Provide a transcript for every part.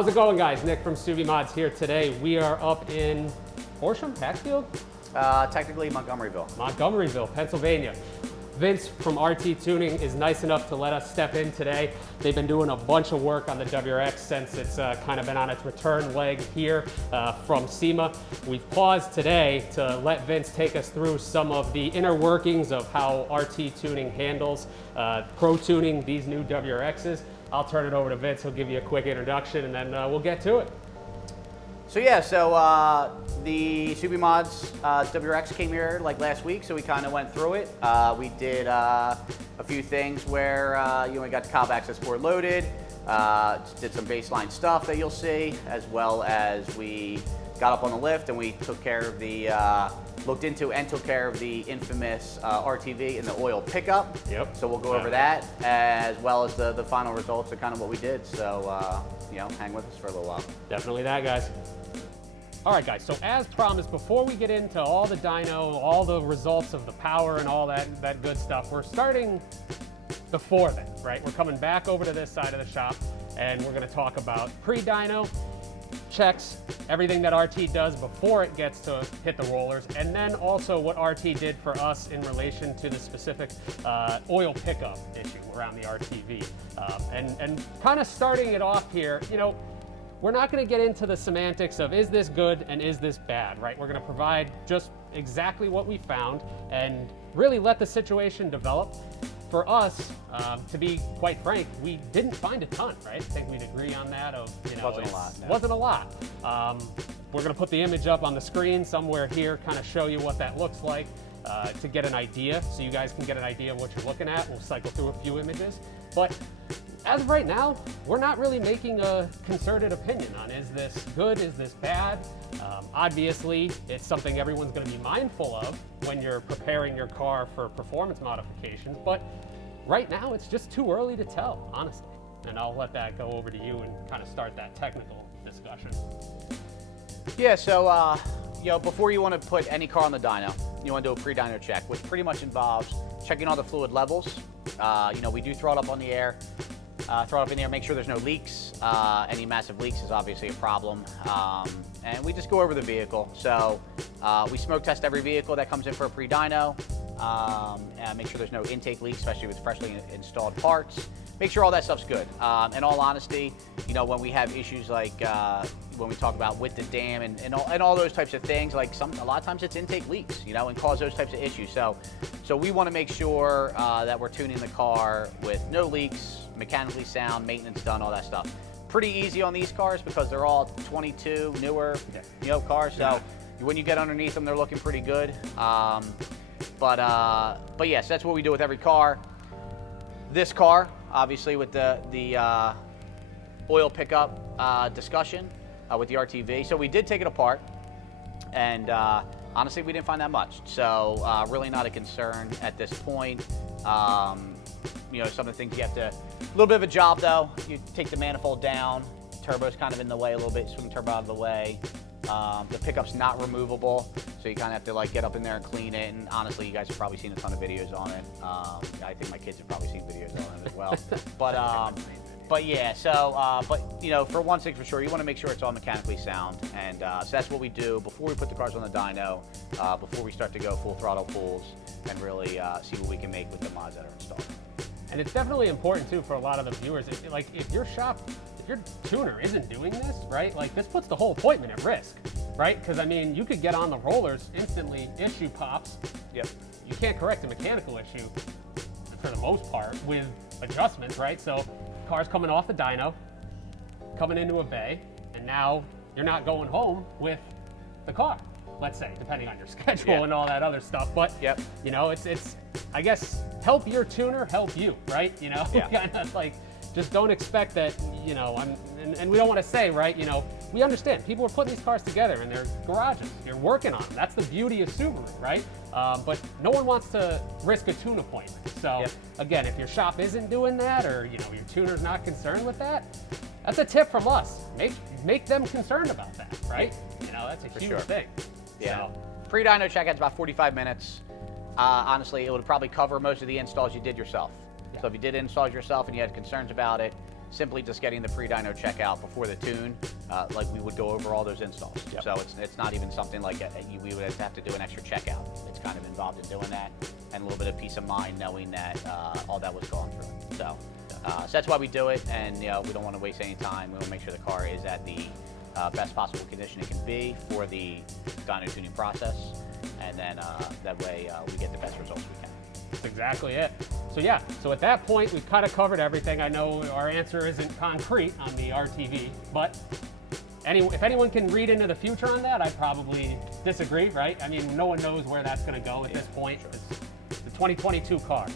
How's it going, guys? Nick from Subimods here today. We are up in Horsham, Hatfield? Technically Montgomeryville, Pennsylvania. Vince from RT Tuning is nice enough to let us step in today. They've been doing a bunch of work on the WRX since it's kind of been on its return leg here from SEMA. We've paused today to let Vince take us through some of the inner workings of how RT Tuning handles pro tuning these new WRXs. I'll turn it over to Vince. He'll give you a quick introduction and then we'll get to it. So yeah, the Subimods WRX came here like last week, so we kind of went through it. We did a few things where we got the Cobb Access board loaded, did some baseline stuff that you'll see, as well as we got up on the lift and we took care of the, looked into and took care of the infamous RTV and the oil pickup. Yep. So we'll go over that, as well as the final results of kind of what we did. So, hang with us for a little while. Definitely that, guys. All right, guys, so as promised, before we get into all the dyno, all the results of the power and all that good stuff, we're starting before then, right? We're coming back over to this side of the shop, and we're gonna talk about pre-dyno, checks, everything that RT does before it gets to hit the rollers, and then also what RT did for us in relation to the specific oil pickup issue around the RTV. And kind of starting it off here, we're not going to get into the semantics of is this good and is this bad, right? We're going to provide just exactly what we found and really let the situation develop. For us, to be quite frank, we didn't find a ton, right? I think we'd agree on that of, Wasn't a lot. No. Wasn't a lot. We're going to put the image up on the screen somewhere here, kind of show you what that looks like to get an idea, so you guys can get an idea of what you're looking at. We'll cycle through a few images. But as of right now, we're not really making a concerted opinion on is this good, is this bad. Obviously, it's something everyone's going to be mindful of when you're preparing your car for performance modifications, but right now it's just too early to tell, honestly. And I'll let that go over to you and kind of start that technical discussion. Yeah, so before you want to put any car on the dyno, you want to do a pre-dyno check, which pretty much involves checking all the fluid levels. We do throw it up on the air, throw it up in the air, make sure there's no leaks. Any massive leaks is obviously a problem. And we just go over the vehicle. So we smoke test every vehicle that comes in for a pre-dyno, and make sure there's no intake leaks, especially with freshly installed parts. Make sure all that stuff's good. In all honesty, when we have issues like when we talk about with the dam and all those types of things, like a lot of times it's intake leaks, and cause those types of issues. So we want to make sure that we're tuning the car with no leaks, mechanically sound, maintenance done, all that stuff. Pretty easy on these cars because they're all 22 newer, cars. So when you get underneath them, they're looking pretty good. But yes, that's what we do with every car. This car, obviously, with the oil pickup discussion with the RTV. So we did take it apart, and honestly, we didn't find that much. So really not a concern at this point. Some of the things you have to, a little bit of a job though. You take the manifold down, turbo's kind of in the way a little bit, swing turbo out of the way. The pickup's not removable, so you kind of have to get up in there and clean it. And honestly, you guys have probably seen a ton of videos on it. I think my kids have probably seen videos on it as well. But yeah, for one thing for sure, you want to make sure it's all mechanically sound. And so that's what we do before we put the cars on the dyno, before we start to go full throttle pulls and really see what we can make with the mods that are installed. And it's definitely important too for a lot of the viewers. If your tuner isn't doing this, right? This puts the whole appointment at risk, right? Because you could get on the rollers instantly, issue pops. Yep. You can't correct a mechanical issue for the most part with adjustments, right? So car's coming off the dyno, coming into a bay, and now you're not going home with the car, let's say, depending on your schedule and all that other stuff. But it's I guess help your tuner, help you, right? Kind of just don't expect that, and we don't want to say, right, we understand people are putting these cars together in their garages. You're working on them. That's the beauty of Subaru, right? But no one wants to risk a tune appointment. So again, if your shop isn't doing that, or your tuner's not concerned with that, that's a tip from us. Make them concerned about that, right? That's a huge thing. Yeah. So. Pre-dyno check adds about 45 minutes. Honestly, it would probably cover most of the installs you did yourself. So if you did installs yourself and you had concerns about it, simply just getting the pre-dyno check out before the tune, like we would go over all those installs. Yep. So it's not even something like we would have to do an extra checkout. It's kind of involved in doing that, and a little bit of peace of mind knowing that all that was gone through. So that's why we do it, and we don't want to waste any time. We want to make sure the car is at the best possible condition it can be for the dyno tuning process, and then that way we get the best results we can. That's exactly it. So yeah, so at that point, we've kind of covered everything. I know our answer isn't concrete on the RTV, but if anyone can read into the future on that, I'd probably disagree, right? I mean, no one knows where that's going to go at this point. Sure. It's the 2022 car.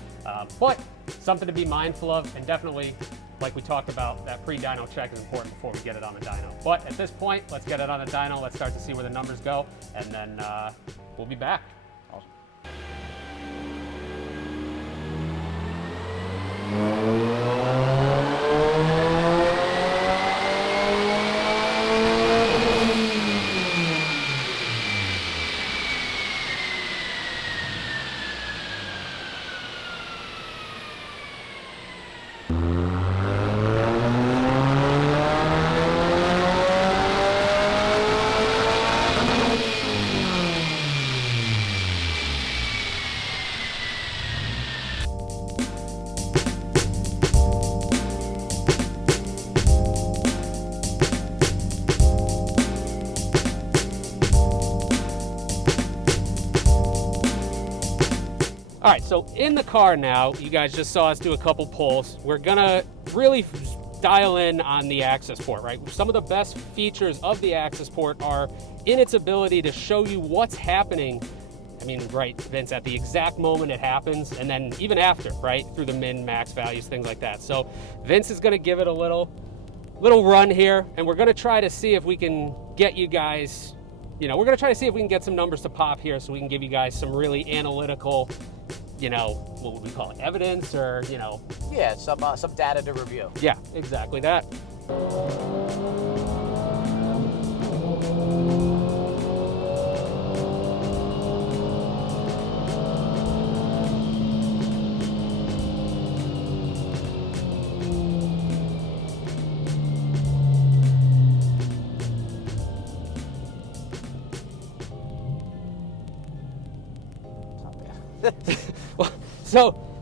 But something to be mindful of, and definitely, like we talked about, that pre-dyno check is important before we get it on the dyno. But at this point, let's get it on the dyno. Let's start to see where the numbers go, and then we'll be back. Awesome. All right, so in the car now, you guys just saw us do a couple pulls. We're gonna really dial in on the access port, right? Some of the best features of the access port are in its ability to show you what's happening. I mean, right, Vince, at the exact moment it happens, and then even after, right, through the min, max values, things like that. So Vince is gonna give it a little run here, and we're gonna try to see if we can get you guys, we're gonna try to see if we can get some numbers to pop here so we can give you guys some really analytical, what would we call it, evidence, or, Yeah, some data to review. Yeah, exactly that.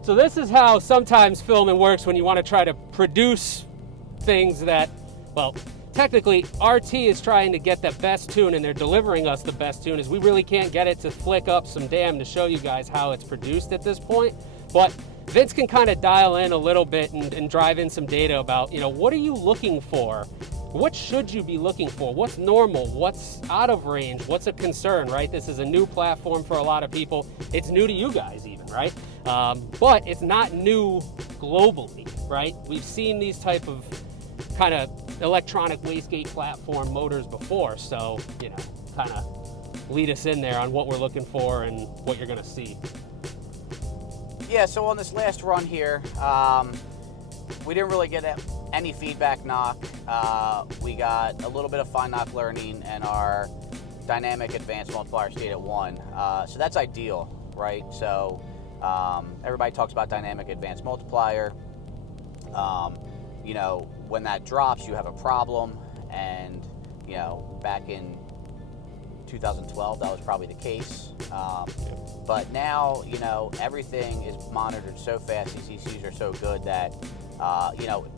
So this is how sometimes filming works when you want to try to produce things that, well, technically RT is trying to get the best tune, and they're delivering us the best tune, is we really can't get it to flick up some dam to show you guys how it's produced at this point. But Vince can kind of dial in a little bit and drive in some data about, what are you looking for? What should you be looking for? What's normal? What's out of range? What's a concern, right? This is a new platform for a lot of people. It's new to you guys even, right? But it's not new globally, right? We've seen these type of kind of electronic wastegate platform motors before, so, kind of lead us in there on what we're looking for and what you're gonna see. Yeah, so on this last run here, we didn't really get any feedback knock. We got a little bit of fine knock learning, and our dynamic advanced multiplier stayed at 1. So that's ideal, right? So everybody talks about dynamic advanced multiplier. When that drops, you have a problem, and back in 2012 that was probably the case. But now everything is monitored so fast. These ECUs are so good that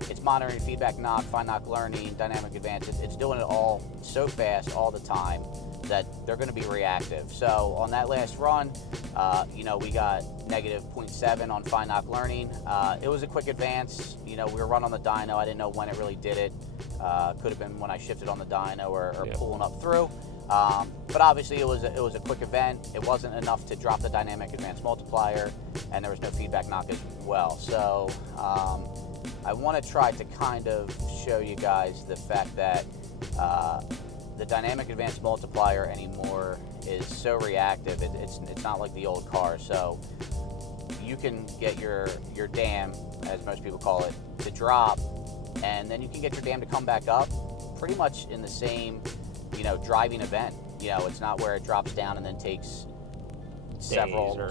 it's monitoring feedback knock, fine knock learning, dynamic advance. It's doing it all so fast all the time that they're going to be reactive. So on that last run, we got -0.7 on fine knock learning. It was a quick advance. We were running on the dyno. I didn't know when it really did it. Could have been when I shifted on the dyno or pulling up through. But obviously it was a quick event. It wasn't enough to drop the dynamic advanced multiplier, and there was no feedback knock as well. So I want to try to kind of show you guys the fact that the dynamic advanced multiplier anymore is so reactive. It's not like the old car. So you can get your dam, as most people call it, to drop, and then you can get your dam to come back up pretty much in the same driving event. It's not where it drops down and then takes several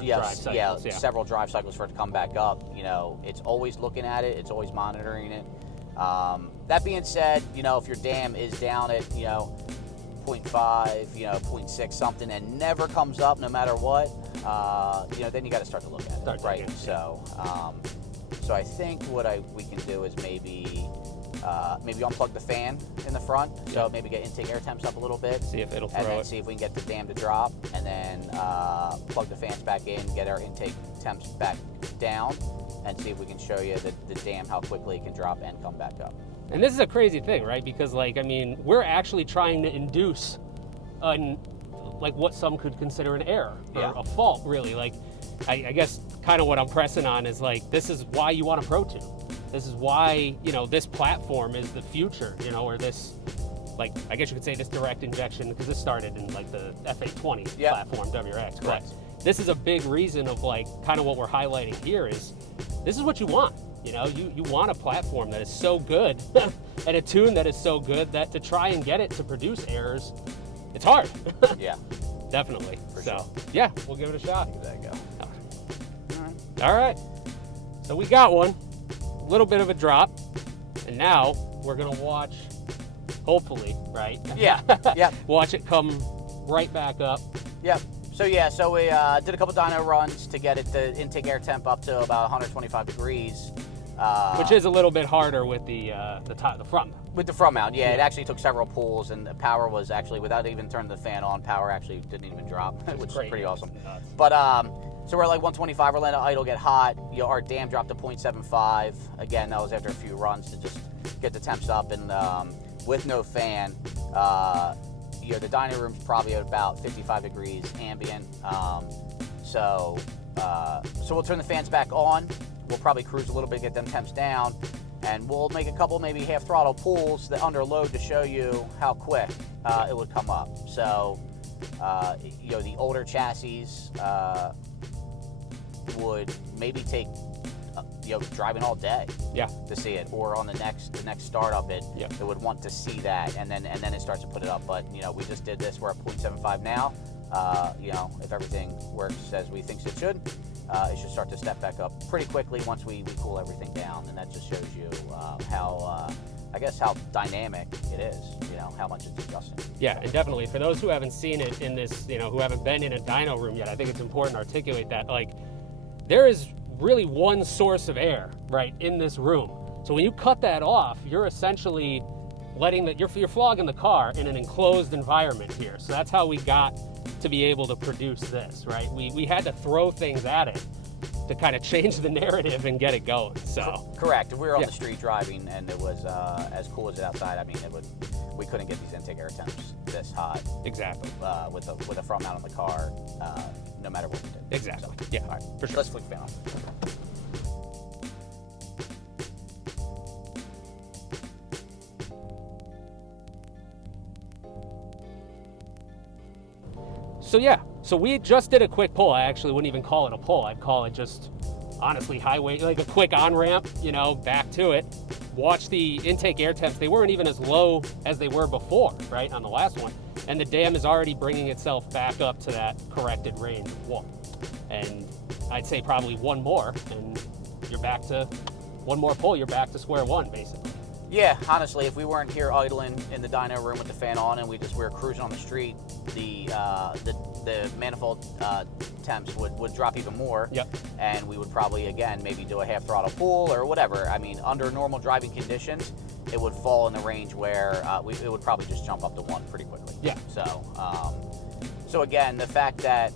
several drive cycles for it to come back up. It's always looking at it, it's always monitoring it. That being said, you know, if your dam is down at, you know, 0.5, you know, 0.6 something, and never comes up no matter what, you know, then you got to start to look at it, right? So, so I think what we can do is maybe unplug the fan in the front, so maybe get intake air temps up a little bit. See if it'll throw and then it. see if we can get the dam to drop, and then plug the fans back in, get our intake temps back down, and see if we can show you the dam, how quickly it can drop and come back up. And this is a crazy thing, right? Because, like, I mean, we're actually trying to induce like what some could consider an error or a fault, really. Like, I guess kind of what I'm pressing on is, like, this is why you want a Pro Tune. This is why, you know, this platform is the future, you know, or this, like, I guess you could say this direct injection, because this started in, like, the FA20 platform, WRX. Correct. But this is a big reason of, like, kind of what we're highlighting here is this is what you want. You know, you want a platform that is so good and a tune that is so good that to try and get it to produce errors, it's hard. Yeah. Definitely. For so, sure. yeah, we'll give it a shot. There you go. All right. So we got one. A little bit of a drop. And now we're going to watch, hopefully, right? Yeah. Yeah. Watch it come right back up. Yep. So yeah, so we did a couple dyno runs to get the intake air temp up to about 125 degrees. Which is a little bit harder with the front. With the front mount, yeah, it actually took several pulls, and the power was actually, without even turning the fan on, power actually didn't even drop, which is pretty awesome. But so we're like 125, we're letting the idle get hot. You know, our dam dropped to 0.75. Again, that was after a few runs to just get the temps up, and with no fan, you know, the dyno room's probably at about 55 degrees ambient. So we'll turn the fans back on. We'll probably cruise a little bit, get them temps down, and we'll make a couple maybe half throttle pulls that under load to show you how quick it would come up. So, you know, the older chassis would maybe take, you know, driving all day to see it, or on the next start of it, it would want to see that, and then it starts to put it up. But, you know, we just did this, we're at 0.75 now. You know, if everything works as we think it should start to step back up pretty quickly once we cool everything down, and that just shows you how, I guess, how dynamic it is, you know, how much it's adjusting. Yeah, and definitely, for those who haven't seen it in this, you know, who haven't been in a dyno room yet, I think it's important to articulate that, like, there is really one source of air, right, in this room. So when you cut that off, you're essentially letting you're flogging the car in an enclosed environment here. So that's how we got to be able to produce this, right? We had to throw things at it to kind of change the narrative and get it going. So correct. If we were on the street driving and it was as cool as it outside, I mean, we couldn't get these intake air temps this hot. Exactly. With a front mount on the car, no matter what we did. Exactly. So, yeah. All right. For sure. Let's flick the fan off. So yeah, so we just did a quick pull. I actually wouldn't even call it a pull. I'd call it just, honestly, highway, like a quick on-ramp, you know, back to it. Watch the intake air temps. They weren't even as low as they were before, right, on the last one. And the dam is already bringing itself back up to that corrected range of 1. And I'd say probably one more, and you're back to, one more pull, you're back to square one, basically. Yeah, honestly, if we weren't here idling in the dyno room with the fan on and we were cruising on the street, the manifold temps would drop even more. Yep. And we would probably, again, maybe do a half throttle pull or whatever. I mean, under normal driving conditions, it would fall in the range where it would probably just jump up to 1 pretty quickly. Yeah. So again, the fact that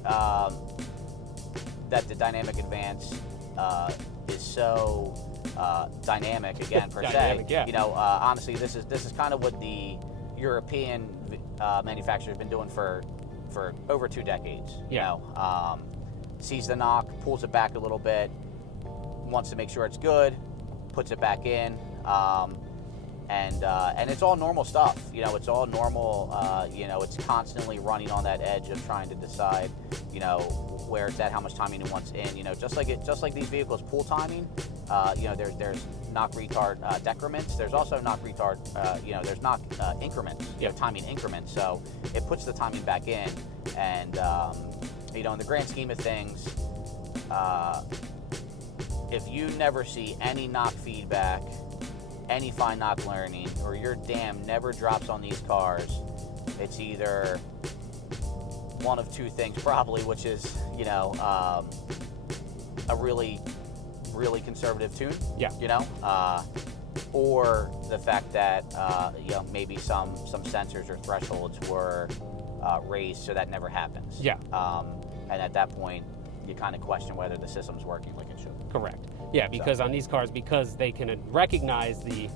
that the dynamic advance is so dynamic, again, per se. Yeah. You know, honestly, this is kind of what the European manufacturer has been doing for over 2 decades. You know, sees the knock, pulls it back a little bit, wants to make sure it's good, puts it back in, and it's all normal stuff. You know, it's all normal. You know, it's constantly running on that edge of trying to decide, you know, where it's at, how much timing it wants in. You know, just like these vehicles pull timing. You know, there's knock retard decrements. There's also knock retard. You know, there's knock increments. You know, timing increments. So it puts the timing back in, and you know, in the grand scheme of things, if you never see any knock feedback any fine knock learning, or your dam never drops on these cars, it's either one of two things probably, which is, you know, a really conservative tune, Yeah. you know, or the fact that, you know, maybe some sensors or thresholds were raised, so that never happens. Yeah. And at that point, you kind of question whether the system's working like it should. Correct. Yeah, because on these cars, because they can recognize the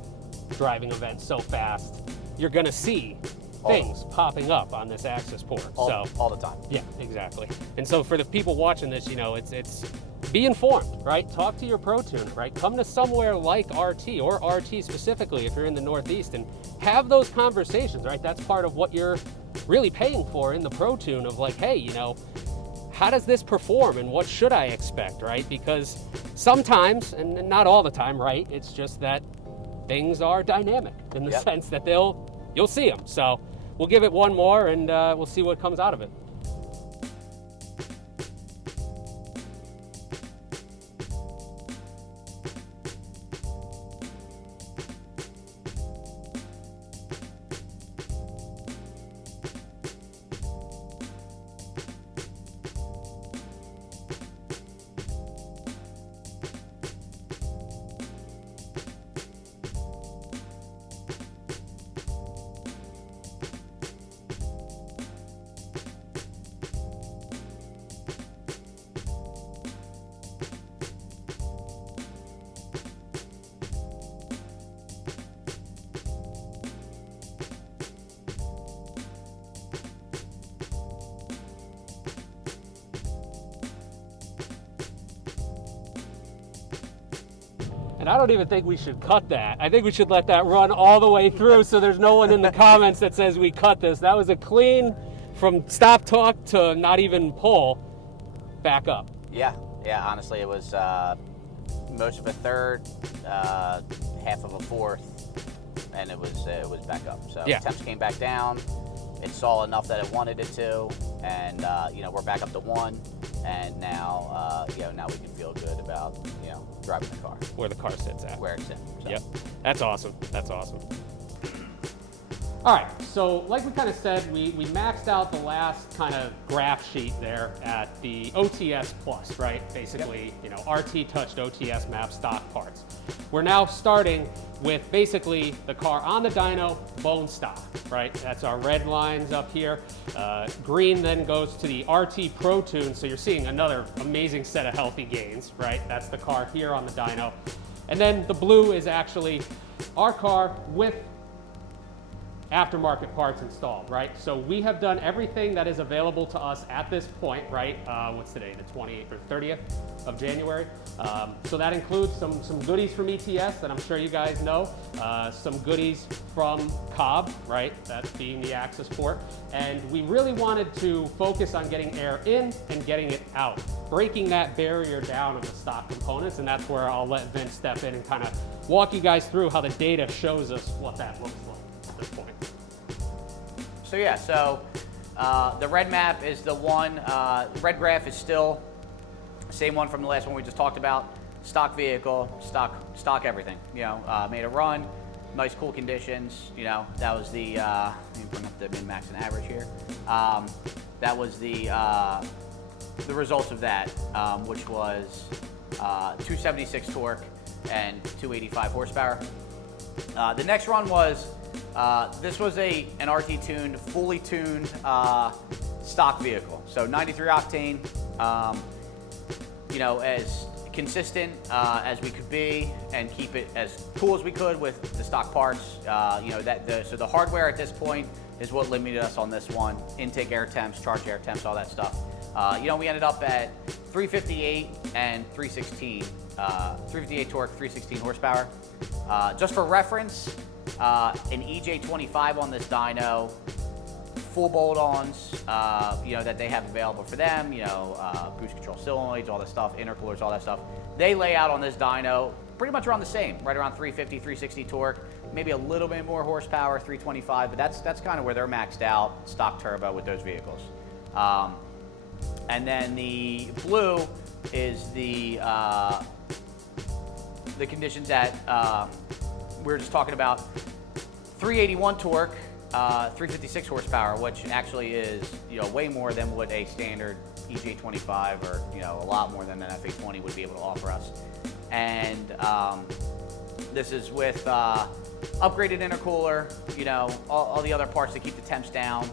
driving event so fast, you're going to see things popping up on this access port. All the time. Yeah, exactly. And so for the people watching this, you know, it's be informed, right? Talk to your pro tuner, right? Come to somewhere like RT, or RT specifically if you're in the Northeast, and have those conversations, right? That's part of what you're really paying for in the pro tune, of like, hey, you know, how does this perform and what should I expect, right? Because sometimes, and not all the time, right, it's just that things are dynamic in the sense that you'll see them. So we'll give it one more, and we'll see what comes out of it. And I don't even think we should cut that. I think we should let that run all the way through so there's no one in the comments that says we cut this. That was a clean, from stop talk to not even pull, back up. Yeah, honestly, it was most of a third, half of a fourth, and it was back up. So temps came back down. It saw enough that it wanted it to, and you know, we're back up to 1, and now you know, now we can feel good about, you know, driving the car. Where the car sits at. Where it's in. So. Yep, that's awesome. That's awesome. All right, so like we kind of said, we maxed out the last kind of graph sheet there at the OTS Plus, right? Basically, you know, RT touched OTS map stock parts. We're now starting with basically the car on the dyno, bone stock, right? That's our red lines up here. Green then goes to the RT Pro Tune, so you're seeing another amazing set of healthy gains, right? That's the car here on the dyno. And then the blue is actually our car with aftermarket parts installed, right? So we have done everything that is available to us at this point, right? What's today, the 28th or 30th of January? So that includes some goodies from ETS that I'm sure you guys know, some goodies from Cobb, right? That being the access port. And we really wanted to focus on getting air in and getting it out, breaking that barrier down of the stock components, and that's where I'll let Vince step in and kind of walk you guys through how the data shows us what that looks like at this point. So yeah, the red map is the one, red graph is still the same one from the last one we just talked about. Stock vehicle, stock everything, you know, made a run, nice cool conditions, you know, that was the, let me bring up the min, max, and average here. That was the results of that, which was 276 torque and 285 horsepower. The next run was, this was an RT tuned, fully tuned stock vehicle. So 93 octane, you know, as consistent as we could be, and keep it as cool as we could with the stock parts. You know, so the hardware at this point is what limited us on this one. Intake air temps, charge air temps, all that stuff. You know, we ended up at 358 and 316, 358 torque, 316 horsepower. Just for reference, an EJ25 on this dyno, full bolt-ons, you know, that they have available for them, you know, boost control solenoids, all that stuff, intercoolers, all that stuff. They lay out on this dyno pretty much around the same, right around 350, 360 torque, maybe a little bit more horsepower, 325, but that's kind of where they're maxed out, stock turbo with those vehicles. And then the blue is the conditions at we were just talking about 381 torque, 356 horsepower, which actually is, way more than what a standard EJ25 or, a lot more than an FA20 would be able to offer us. And this is with upgraded intercooler, all the other parts to keep the temps down.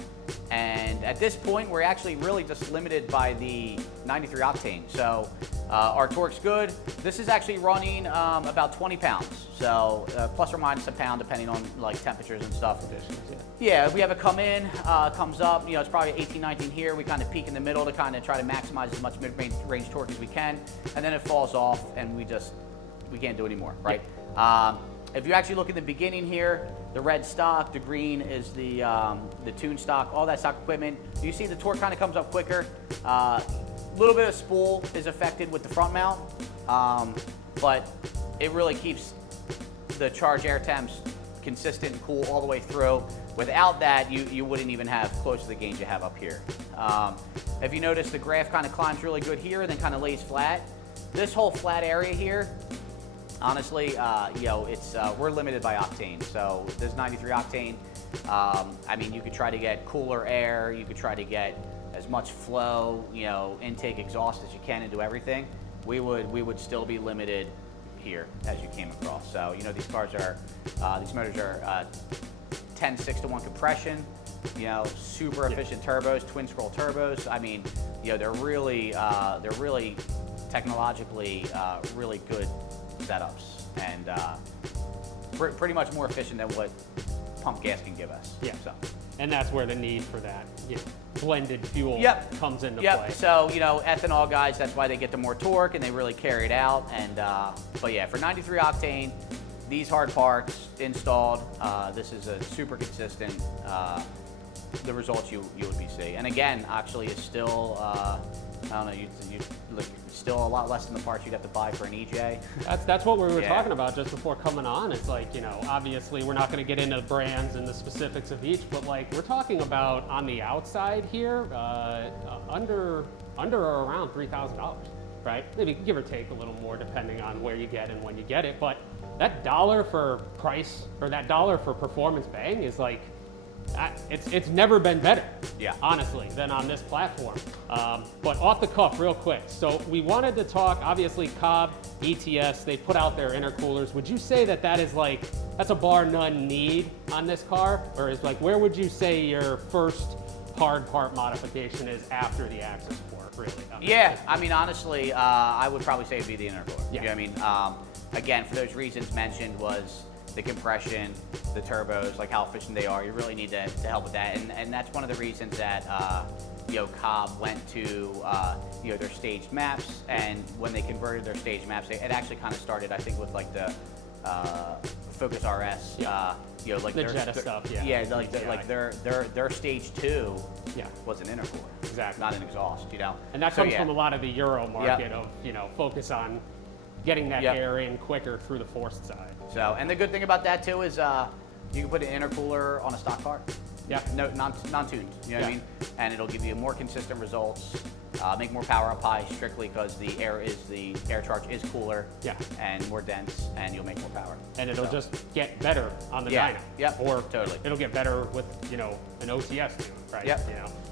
And at this point, we're actually really just limited by the 93 octane. So our torque's good. This is actually running about 20 pounds. So plus or minus a pound, depending on like temperatures and stuff. Yeah, if we have it come in, comes up, it's probably 18, 19 here. We kind of peak in the middle to kind of try to maximize as much mid-range torque as we can. And then it falls off and we can't do it anymore, right? Yeah. If you actually look at the beginning here, the red stock, the green is the tune stock, all that stock equipment. You see the torque kind of comes up quicker. A little bit of spool is affected with the front mount, but it really keeps the charge air temps consistent and cool all the way through. Without that, you wouldn't even have close to the gains you have up here. If you notice, the graph kind of climbs really good here and then kind of lays flat. This whole flat area here, honestly, we're limited by octane. So this 93 octane, I mean, you could try to get cooler air, you could try to get as much flow, intake, exhaust as you can into everything. We would still be limited here as you came across. So, these motors are 10 6-to-1 compression, super efficient turbos, twin scroll turbos. I mean, they're really technologically really good setups, and pretty much more efficient than what pump gas can give us. Yeah. So. And that's where the need for that blended fuel comes into play. So, ethanol guys, that's why they get the more torque and they really carry it out. And but yeah, for 93 octane, these hard parts installed, this is a super consistent, the results you would be seeing. And again, actually, it's still, I don't know, you look still a lot less than the parts you'd have to buy for an EJ. That's what we were talking about just before coming on. It's like, obviously we're not going to get into brands and the specifics of each, but like we're talking about on the outside here, under or around $3,000, right? Maybe give or take a little more depending on where you get and when you get it. But that dollar for price or that dollar for performance bang is like, it's never been better, honestly, than on this platform. But off the cuff, real quick. So we wanted to talk, obviously, Cobb, ETS, they put out their intercoolers. Would you say that is like, that's a bar none need on this car? Or is like, where would you say your first hard part modification is after the access port, really? I mean, honestly, I would probably say it'd be the intercooler. Yeah. You know what I mean? Again, for those reasons mentioned was the compression, the turbos, like how efficient they are. You really need to help with that, and that's one of the reasons that Cobb went to their staged maps, and when they converted their staged maps, it actually kind of started, I think, with like the Focus RS, like the their Jetta stuff, their stage 2 was an intercooler, exactly, not an exhaust, and that comes from a lot of the Euro market of focus on getting that air in quicker through the forced side. So, and the good thing about that too is you can put an intercooler on a stock car. Yeah. No, non-tuned. You know what I mean? And it'll give you more consistent results. Make more power up high strictly because the air charge is cooler. Yeah. And more dense, and you'll make more power. And it'll just get better on the dyno. Yeah. Or totally. It'll get better with an OTS tune, right? Yep.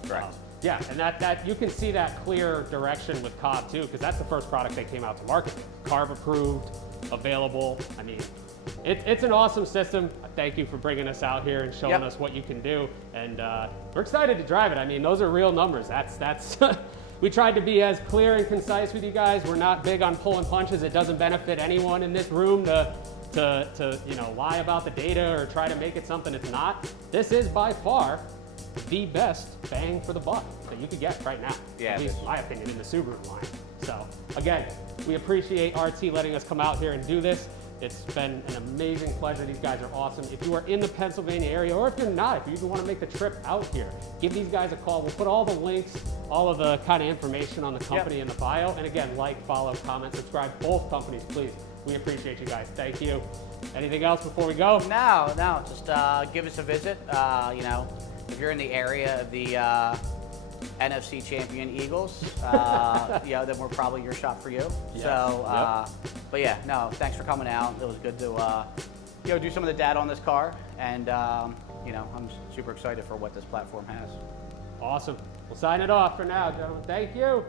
Correct. Yeah, and that you can see that clear direction with Cobb too, because that's the first product they came out to market with. Carb approved, available. I mean, it's an awesome system. Thank you for bringing us out here and showing us what you can do, and we're excited to drive it. I mean, those are real numbers. That's we tried to be as clear and concise with you guys. We're not big on pulling punches. It doesn't benefit anyone in this room to lie about the data or try to make it something it's not. This is by far the best bang for the buck that you could get right now. Yeah, at least in my opinion, in the Subaru line. So again, we appreciate RT letting us come out here and do this. It's been an amazing pleasure. These guys are awesome. If you are in the Pennsylvania area, or if you're not, if you even want to make the trip out here, give these guys a call. We'll put all the links, all of the kind of information on the company in the bio. And again, like, follow, comment, subscribe, both companies, please. We appreciate you guys. Thank you. Anything else before we go? No, just give us a visit. If you're in the area of the NFC champion Eagles, then we're probably your shop for you. Yeah. So, but yeah, no, thanks for coming out. It was good to do some of the data on this car, and I'm super excited for what this platform has. Awesome. We'll sign it off for now, gentlemen. Thank you.